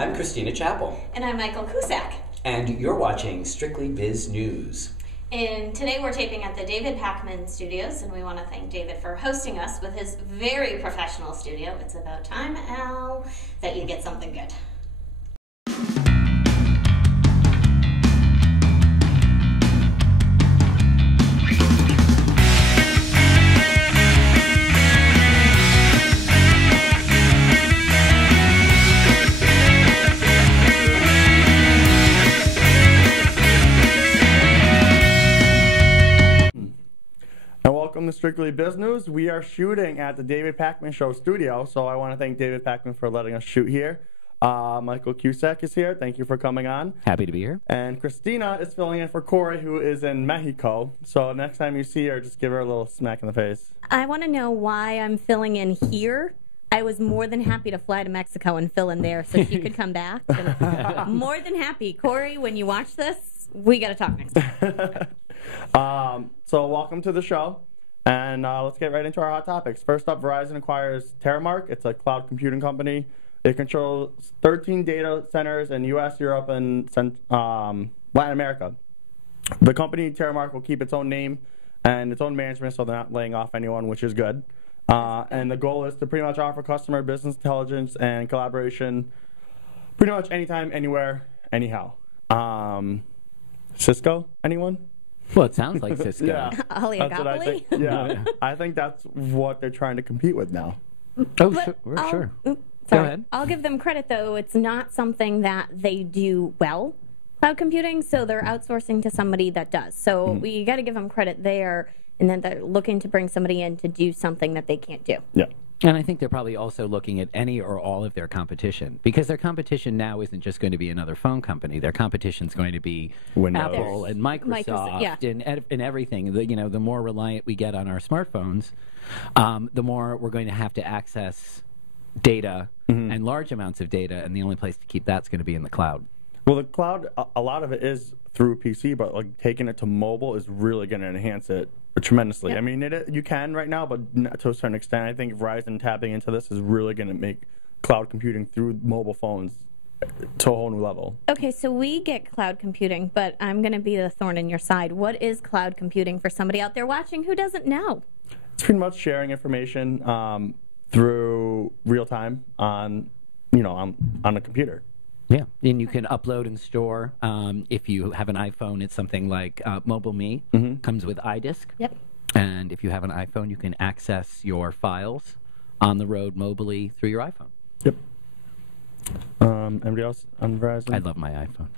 I'm Christina Chappell. And I'm Michael Cusack. And you're watching Strictly Biz News. And today we're taping at the David Pakman Studios, and we want to thank David for hosting us with his very professional studio. It's about time, Al, that you get something good. Welcome to Strictly Biz News. We are shooting at the David Pakman Show studio, so I want to thank David Pakman for letting us shoot here. Michael Cusack is here. Thank you for coming on. Happy to be here. And Christina is filling in for Corey, who is in Mexico. So next time you see her, just give her a little smack in the face. I want to know why I'm filling in here. I was more than happy to fly to Mexico and fill in there so she could come back. And more than happy. Corey, when you watch this, we got to talk next time. So welcome to the show. And let's get right into our hot topics. First up, Verizon acquires Terrmak. It's a cloud computing company. It controls 13 data centers in U.S., Europe, and Latin America. The company, Terrmak, will keep its own name and its own management, so they're not laying off anyone, which is good. And the goal is to pretty much offer customer business intelligence and collaboration pretty much anytime, anywhere, anyhow. Cisco, anyone? Well, it sounds like Cisco. Yeah, that's what I think. Yeah, I think that's what they're trying to compete with now. Oh, sure. Go ahead. I'll give them credit, though. It's not something that they do well, cloud computing, so they're outsourcing to somebody that does. So we got to give them credit there, and then they're looking to bring somebody in to do something that they can't do. Yeah. And I think they're probably also looking at any or all of their competition, because their competition now isn't just going to be another phone company. Their competition is going to be Windows. Apple and Microsoft and everything. The more reliant we get on our smartphones, the more we're going to have to access data and large amounts of data, and the only place to keep that's going to be in the cloud. Well, the cloud, a lot of it is through PC, but like taking it to mobile is really going to enhance it tremendously. Yep. I mean, you can right now, but not to a certain extent. I think Verizon tapping into this is really going to make cloud computing through mobile phones to a whole new level. Okay, so we get cloud computing, but I'm going to be the thorn in your side. What is cloud computing for somebody out there watching who doesn't know? It's pretty much sharing information through real time on a computer. Yeah, and you can upload and store. If you have an iPhone, it's something like Mobile Me, comes with iDisk. Yep. And if you have an iPhone, you can access your files on the road mobily through your iPhone. Yep. Anybody else on Verizon? I love my iPhone.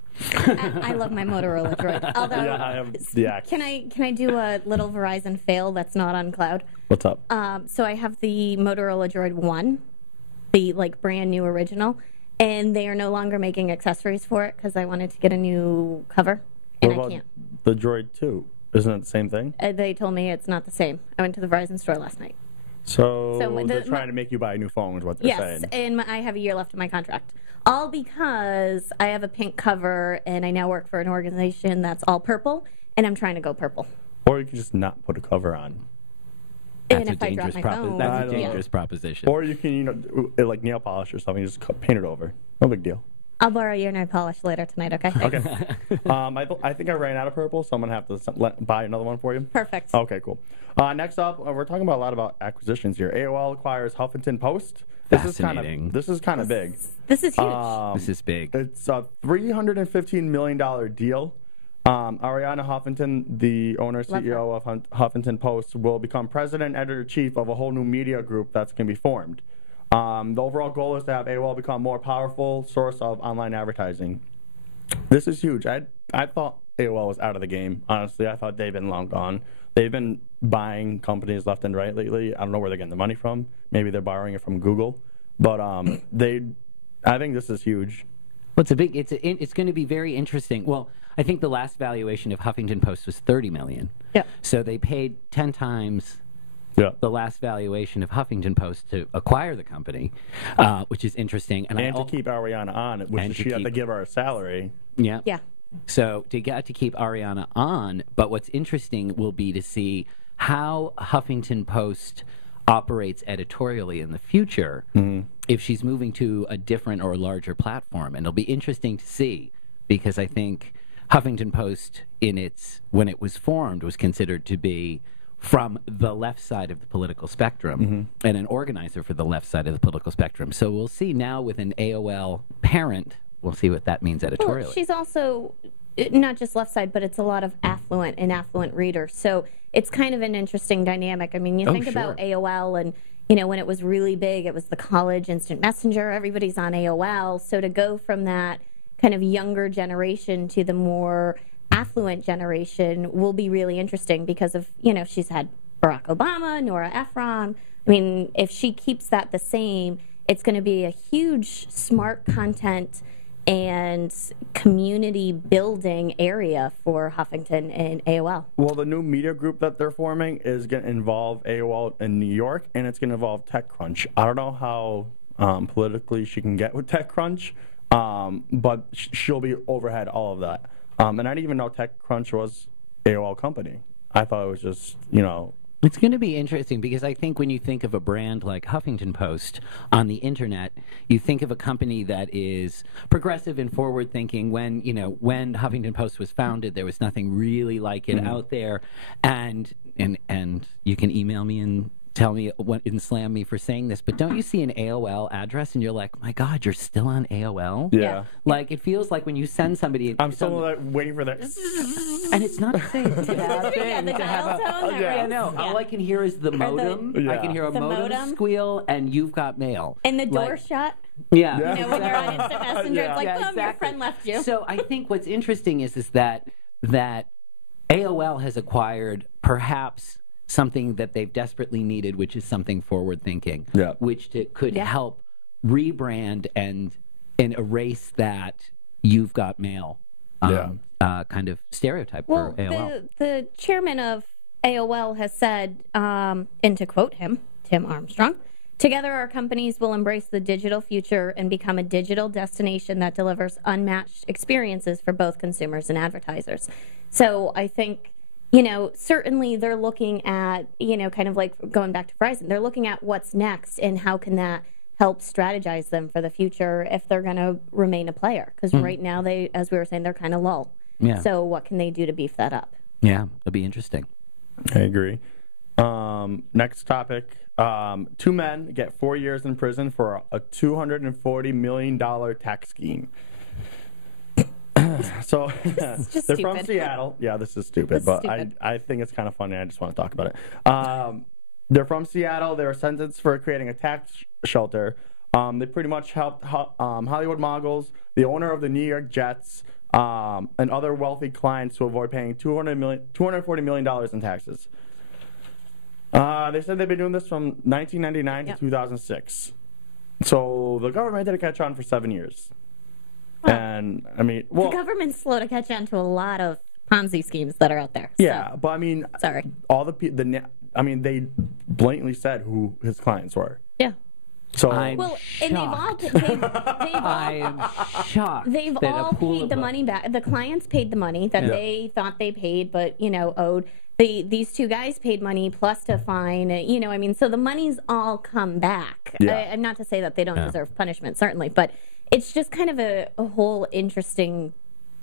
I love my Motorola Droid. Although, yeah, I have the X. Can I do a little Verizon fail that's not on cloud? What's up? So I have the Motorola Droid 1, the brand new original. And they are no longer making accessories for it because I wanted to get a new cover, and what I can't. The Droid 2? Isn't it the same thing? They told me it's not the same. I went to the Verizon store last night. So they're trying to make you buy a new phone is what they're saying. Yes, and I have a year left of my contract. All because I have a pink cover, and I now work for an organization that's all purple, and I'm trying to go purple. Or you can just not put a cover on. That's and a if I drop my phone, that's a dangerous proposition. Or you can, like nail polish or something, just paint it over. No big deal. I'll borrow your nail polish later tonight, okay? Okay. I think I ran out of purple, so I'm going to have to buy another one for you. Perfect. Okay, cool. Next up, we're talking about a lot about acquisitions here. AOL acquires Huffington Post. This is kind of big. This is huge. This is big. It's a $315 million deal. Arianna Huffington, the owner CEO of Huffington Post, will become president and editor-in-chief of a whole new media group that's going to be formed. The overall goal is to have AOL become a more powerful source of online advertising. This is huge. I thought AOL was out of the game, honestly. I thought they've been long gone. They've been buying companies left and right lately. I don't know where they're getting the money from. Maybe they're borrowing it from Google. But I think this is huge. Well, it's going to be very interesting. Well, I think the last valuation of Huffington Post was $30 million. Yeah. So they paid 10 times the last valuation of Huffington Post to acquire the company, which is interesting. And to keep Arianna on, which she had to give her a salary. Yeah. Yeah. So to get to keep Arianna on, but what's interesting will be to see how Huffington Post operates editorially in the future if she's moving to a different or larger platform. And it'll be interesting to see, because I think Huffington Post, when it was formed, was considered to be from the left side of the political spectrum and an organizer for the left side of the political spectrum. So we'll see now with an AOL parent, we'll see what that means editorially. Well, she's also not just left side, but it's a lot of affluent and affluent readers. So it's kind of an interesting dynamic. I mean, you think about AOL, and when it was really big, it was the college instant messenger. Everybody's on AOL. So to go from that kind of younger generation to the more affluent generation will be really interesting, because of, she's had Barack Obama, Nora Ephron. I mean, if she keeps that the same, it's going to be a huge smart content and community building area for Huffington and AOL. Well, the new media group that they're forming is going to involve AOL in New York, and it's going to involve TechCrunch. I don't know how politically she can get with TechCrunch, but she'll be overhead all of that. And I didn't even know TechCrunch was AOL company. I thought it was just, It's going to be interesting, because I think when you think of a brand like Huffington Post on the internet, you think of a company that is progressive and forward-thinking. When Huffington Post was founded, there was nothing really like it out there, and you can email me and tell me and slam me for saying this, but don't you see an AOL address and you're like, my God, you're still on AOL? Yeah. Like, it feels like when you send somebody... I'm still waiting for that. And it's not the same. To have the dial tone. Yeah, no. All I can hear is the modem. I can hear a modem squeal, and you've got mail. And the door shut. Yeah. When you're on Instant Messenger, it's like, boom, your friend left you. So I think what's interesting is that AOL has acquired perhaps something that they've desperately needed, which is something forward-thinking, which could help rebrand and erase that you've got mail kind of stereotype for AOL. The chairman of AOL has said, and to quote him, Tim Armstrong, "Together our companies will embrace the digital future and become a digital destination that delivers unmatched experiences for both consumers and advertisers." So I think, certainly they're looking at, kind of like going back to Verizon, they're looking at what's next and how can that help strategize them for the future if they're going to remain a player. Because right now, as we were saying, they're kind of lull. Yeah. So what can they do to beef that up? Yeah, it'll be interesting. I agree. Next topic. 2 men get 4 years in prison for a $240 million tax scheme. So they're from Seattle. Yeah, this is stupid, but stupid. I think it's kind of funny. I just want to talk about it. They're from Seattle. They were sentenced for creating a tax shelter. They pretty much helped Hollywood moguls, the owner of the New York Jets, and other wealthy clients to avoid paying $240 million in taxes. They said they've been doing this from 1999 to 2006. So the government didn't catch on for 7 years. And I mean, the government's slow to catch on to a lot of Ponzi schemes that are out there. Yeah, so. but I mean, sorry, all they blatantly said who his clients were. Yeah. So I'm shocked. I'm shocked. They've all paid the money back. The clients paid the money that they thought they paid, but owed. These 2 guys paid money plus to fine. So the money's all come back. Yeah. Not to say that they don't deserve punishment, certainly, but it's just kind of a whole interesting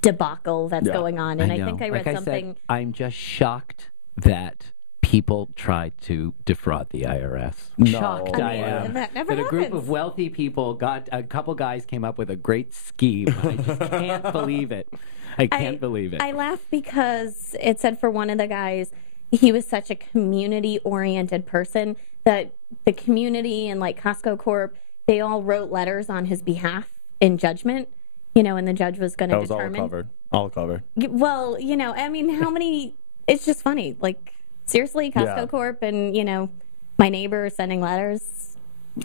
debacle that's going on. And I think I read something. I'm just shocked that people tried to defraud the IRS. No. Shocked I am. That never happens. A group of wealthy people a couple guys came up with a great scheme. I just can't believe it. I can't believe it. I laugh because it said for one of the guys, he was such a community-oriented person that the community and like Costco Corp, they all wrote letters on his behalf in judgment, and the judge was going to determine. That was all covered. Well, how many, it's just funny. Like, seriously, Costco Corp and, my neighbor sending letters.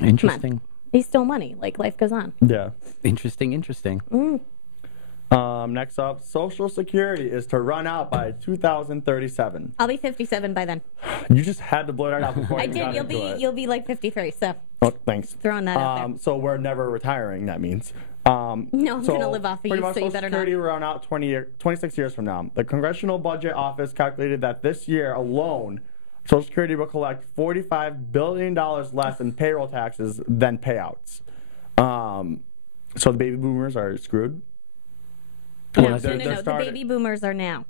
Interesting. He stole money. Like, life goes on. Yeah. Interesting. Next up, Social Security is to run out by 2037. I'll be 57 by then. You just had to blurt it out before I did. You'll be like 53. So. Oh, thanks. Throwing that out there. So we're never retiring. That means. No, I'm going to live off of you, so you better not. Social Security will run out 26 years from now. The Congressional Budget Office calculated that this year alone, Social Security will collect $45 billion less in payroll taxes than payouts. So the baby boomers are screwed. No, the baby boomers are now.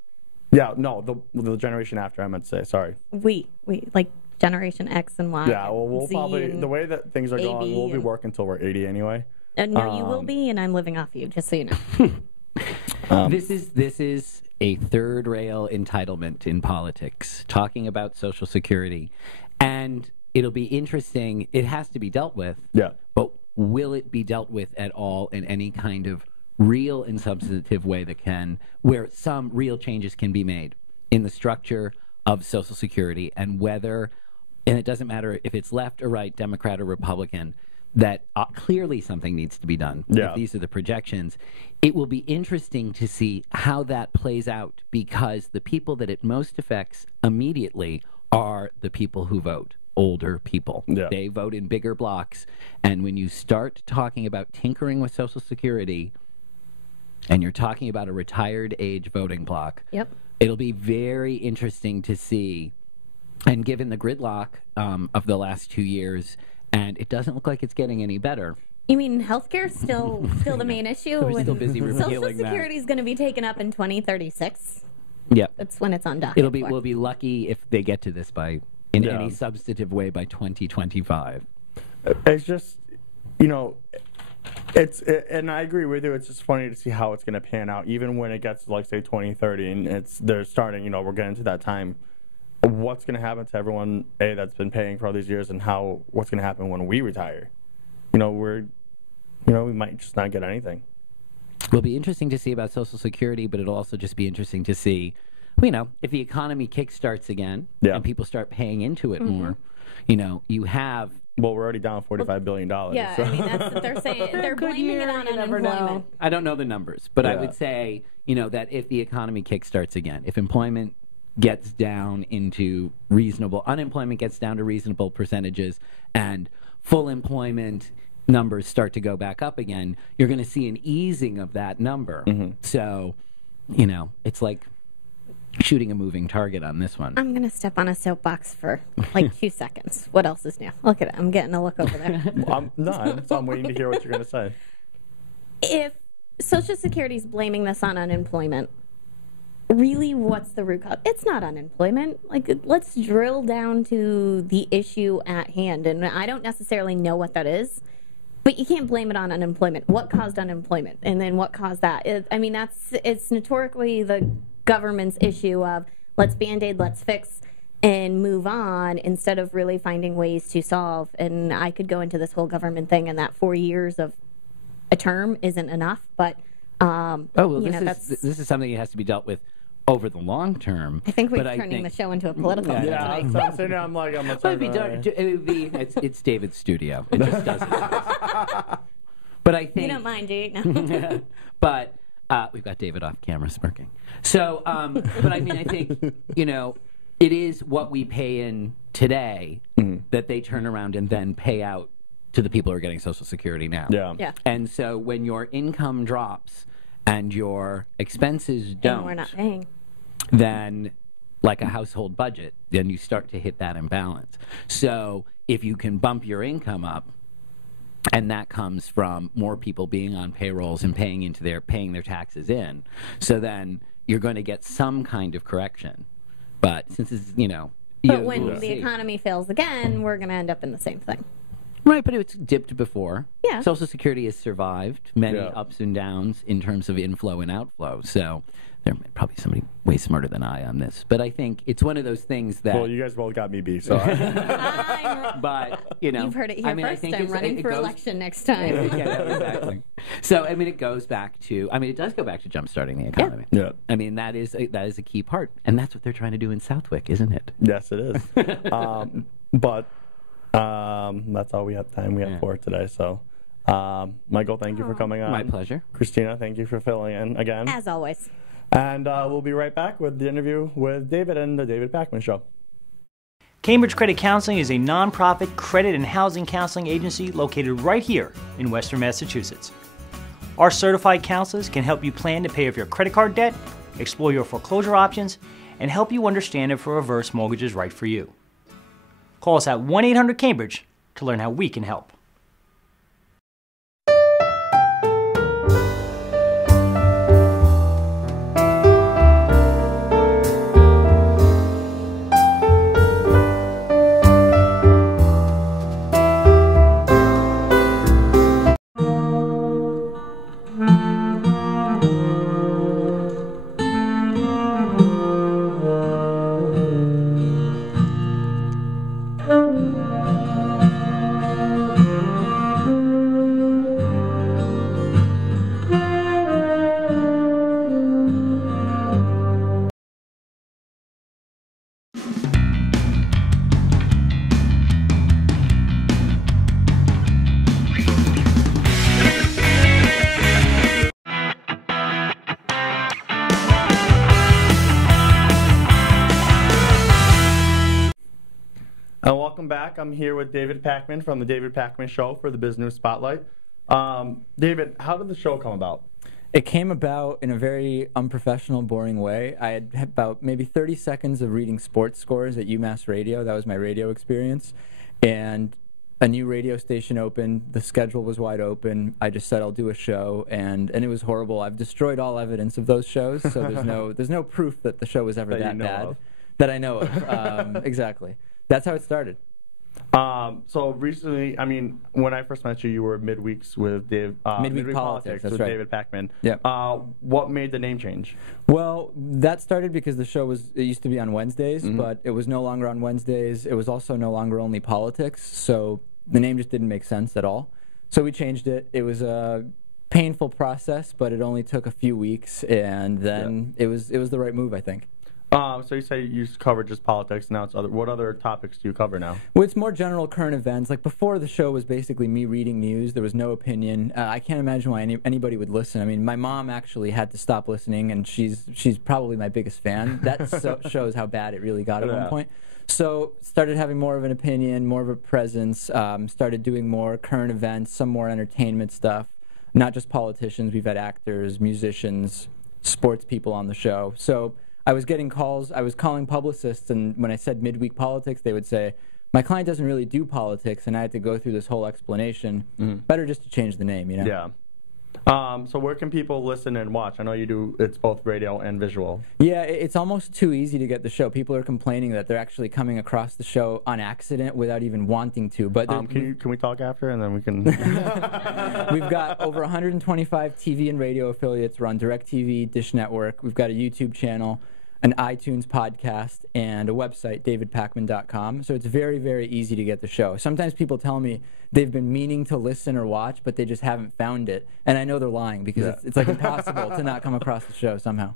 Yeah, no, the generation after, I meant to say, sorry. We like Generation X and Y. Yeah, well, we'll Z probably, the way that things are going, we'll be working until we're 80 anyway. No, you will be, and I'm living off you, just so you know. This is a third rail entitlement in politics, talking about Social Security. And it'll be interesting. It has to be dealt with. Yeah. But will it be dealt with at all in any kind of real and substantive way where some real changes can be made in the structure of Social Security, and it doesn't matter if it's left or right, Democrat or Republican, that clearly something needs to be done. Yeah. If these are the projections. It will be interesting to see how that plays out, because the people that it most affects immediately are the people who vote, older people. Yeah. They vote in bigger blocks. And when you start talking about tinkering with Social Security, and you're talking about a retired age voting block, yep, it'll be very interesting to see. And given the gridlock of the last 2 years, and it doesn't look like it's getting any better. You mean healthcare's still the main issue? We're still busy repealing Social Security is going to be taken up in 2036. Yeah, that's when it's on docket. We'll be lucky if they get to this in any substantive way by 2025. It's just, and I agree with you. It's just funny to see how it's going to pan out, even when it gets to, like, say, 2030, and they're starting. We're getting to that time. What's going to happen to everyone that's been paying for all these years, and what's going to happen when we retire? We might just not get anything. It'll be interesting to see about Social Security, but it'll also just be interesting to see, if the economy kickstarts again and people start paying into it more. You have. Well, we're already down $45 billion. Yeah, so. I mean, that's what they're saying. They're blaming it on unemployment. I don't know the numbers, but I would say, that if the economy kickstarts again, if employment gets down into unemployment gets down to reasonable percentages, and full employment numbers start to go back up again, you're going to see an easing of that number. Mm-hmm. So, it's like shooting a moving target on this one. I'm going to step on a soapbox for like 2 seconds. What else is new? Look at it. I'm getting a look over there. I'm waiting to hear what you're going to say. If Social Security is blaming this on unemployment, really, what's the root cause? It's not unemployment. Like, let's drill down to the issue at hand. And I don't necessarily know what that is, but you can't blame it on unemployment. What caused unemployment? And then what caused that? It's notorically the government's issue of let's Band-Aid, let's fix, and move on, instead of really finding ways to solve. And I could go into this whole government thing, and that 4 years of a term isn't enough, but this is something that has to be dealt with over the long term. I think we're turning the show into a political thing tonight. So I'm sitting there, I'm like, I'm it's David's studio. It just doesn't. But I think you don't mind, do you? No. But we've got David off camera smirking. So, but I mean, I think it is what we pay in today that they turn around and then pay out to the people who are getting Social Security now. Yeah. And so when your income drops and your expenses don't, and we're not paying, then, like a household budget, then you start to hit that imbalance. So if you can bump your income up, and that comes from more people being on payrolls and paying their taxes in, so then you're going to get some kind of correction. But since it's but when the economy fails again, we're going to end up in the same thing. Right, but it's dipped before. Yeah. Social Security has survived many ups and downs in terms of inflow and outflow. So there's probably somebody way smarter than I on this. But I think it's one of those things that... Well, you guys both got me beat, so... But, You've heard it here first. I'm running for election next time. Yeah, exactly. So, it goes back to... it does go back to jumpstarting the economy. Yeah. That is a key part. And that's what they're trying to do in Southwick, isn't it? Yes, it is. That's all we have time for today. So, Michael, thank you for coming on. My pleasure. Christina, thank you for filling in again. As always. And we'll be right back with the interview with David and the David Pakman Show. Cambridge Credit Counseling is a nonprofit credit and housing counseling agency located right here in Western Massachusetts. Our certified counselors can help you plan to pay off your credit card debt, explore your foreclosure options, and help you understand if a reverse mortgage is right for you. Call us at 1-800-CAMBRIDGE to learn how we can help. Welcome back. I'm here with David Pakman from the David Pakman Show for the Biz News Spotlight. David, how did the show come about? It came about in a very unprofessional, boring way. I had about maybe 30 seconds of reading sports scores at UMass Radio. That was my radio experience. And a new radio station opened. The schedule was wide open. I just said I'll do a show, and it was horrible. I've destroyed all evidence of those shows, so there's no proof that the show was ever that bad that I know of. Exactly. That's how it started. So recently, I mean, when I first met you, you were midweeks with Midweek Politics with right. David Pakman. Yeah. What made the name change? Well, that started because the show it used to be on Wednesdays, but it was no longer on Wednesdays. It was also no longer only politics, so the name just didn't make sense at all. So we changed it. It was a painful process, but it only took a few weeks, and then it was the right move, I think. So you say you cover just politics, now it's other. What other topics do you cover now? Well, it's more general current events. Like before the show was basically me reading news. There was no opinion. I can't imagine why anybody would listen. I mean, my mom actually had to stop listening, and she's probably my biggest fan. That shows how bad it really got at one point. So started having more of an opinion, more of a presence, started doing more current events, some more entertainment stuff, not just politicians. We've had actors, musicians, sports people on the show. So I was getting calls. I was calling publicists, and when I said midweek politics, they would say, my client doesn't really do politics, and I had to go through this whole explanation. Better just to change the name, you know? Yeah. So where can people listen and watch? I know you do, it's both radio and visual. Yeah, it's almost too easy to get the show. People are complaining that they're actually coming across the show on accident without even wanting to. But can we talk after, and then we can... We've got over 125 TV and radio affiliates. We're on DirecTV, Dish Network. We've got a YouTube channel, an iTunes podcast, and a website, davidpakman.com. So it's very, very easy to get the show. Sometimes people tell me they've been meaning to listen or watch, but they just haven't found it. And I know they're lying because it's like impossible to not come across the show somehow.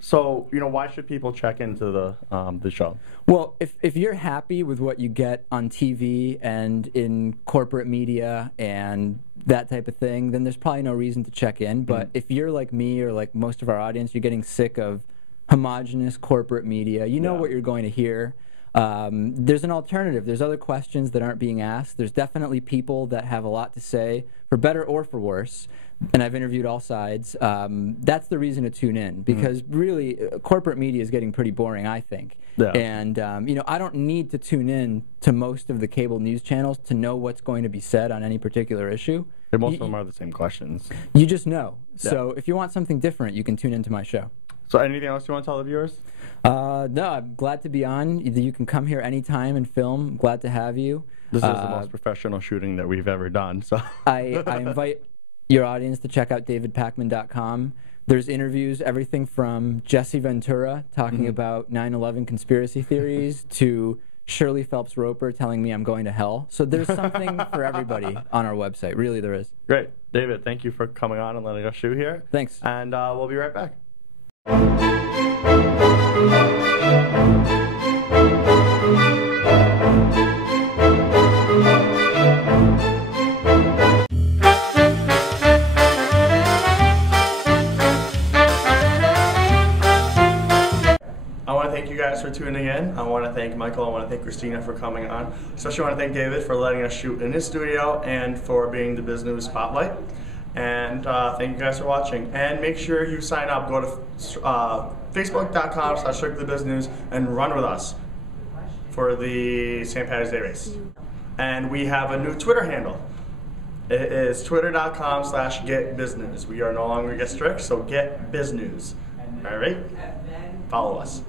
So, you know, why should people check into the show? Well, if you're happy with what you get on TV and in corporate media and that type of thing, then there's probably no reason to check in. But if you're like me or like most of our audience, you're getting sick of homogenous corporate media, you know what you're going to hear. There's an alternative. There's other questions that aren't being asked. There's definitely people that have a lot to say, for better or for worse, and I've interviewed all sides. That's the reason to tune in, because really corporate media is getting pretty boring, I think. Yeah. And you know, I don't need to tune in to most of the cable news channels to know what's going to be said on any particular issue. And most of them are the same questions. You just know. So if you want something different, you can tune into my show. So anything else you want to tell the viewers? No, I'm glad to be on. You can come here anytime and film. Glad to have you. This is the most professional shooting that we've ever done. So I invite your audience to check out davidpakman.com. There's interviews, everything from Jesse Ventura talking about 9/11 conspiracy theories to Shirley Phelps Roper telling me I'm going to hell. So there's something for everybody on our website. Really, there is. Great. David, thank you for coming on and letting us shoot here. Thanks. And we'll be right back. I want to thank you guys for tuning in. I want to thank Michael. I want to thank Christina for coming on. Especially want to thank David for letting us shoot in his studio and for being the Biz News Spotlight. And thank you guys for watching. And make sure you sign up. Go to facebook.com/strictlybiznews and run with us. for the St. Patrick's Day race. And we have a new Twitter handle. It is twitter.com/getbiznews. We are no longer Get Strict, so Get Biz News. All right? Follow us.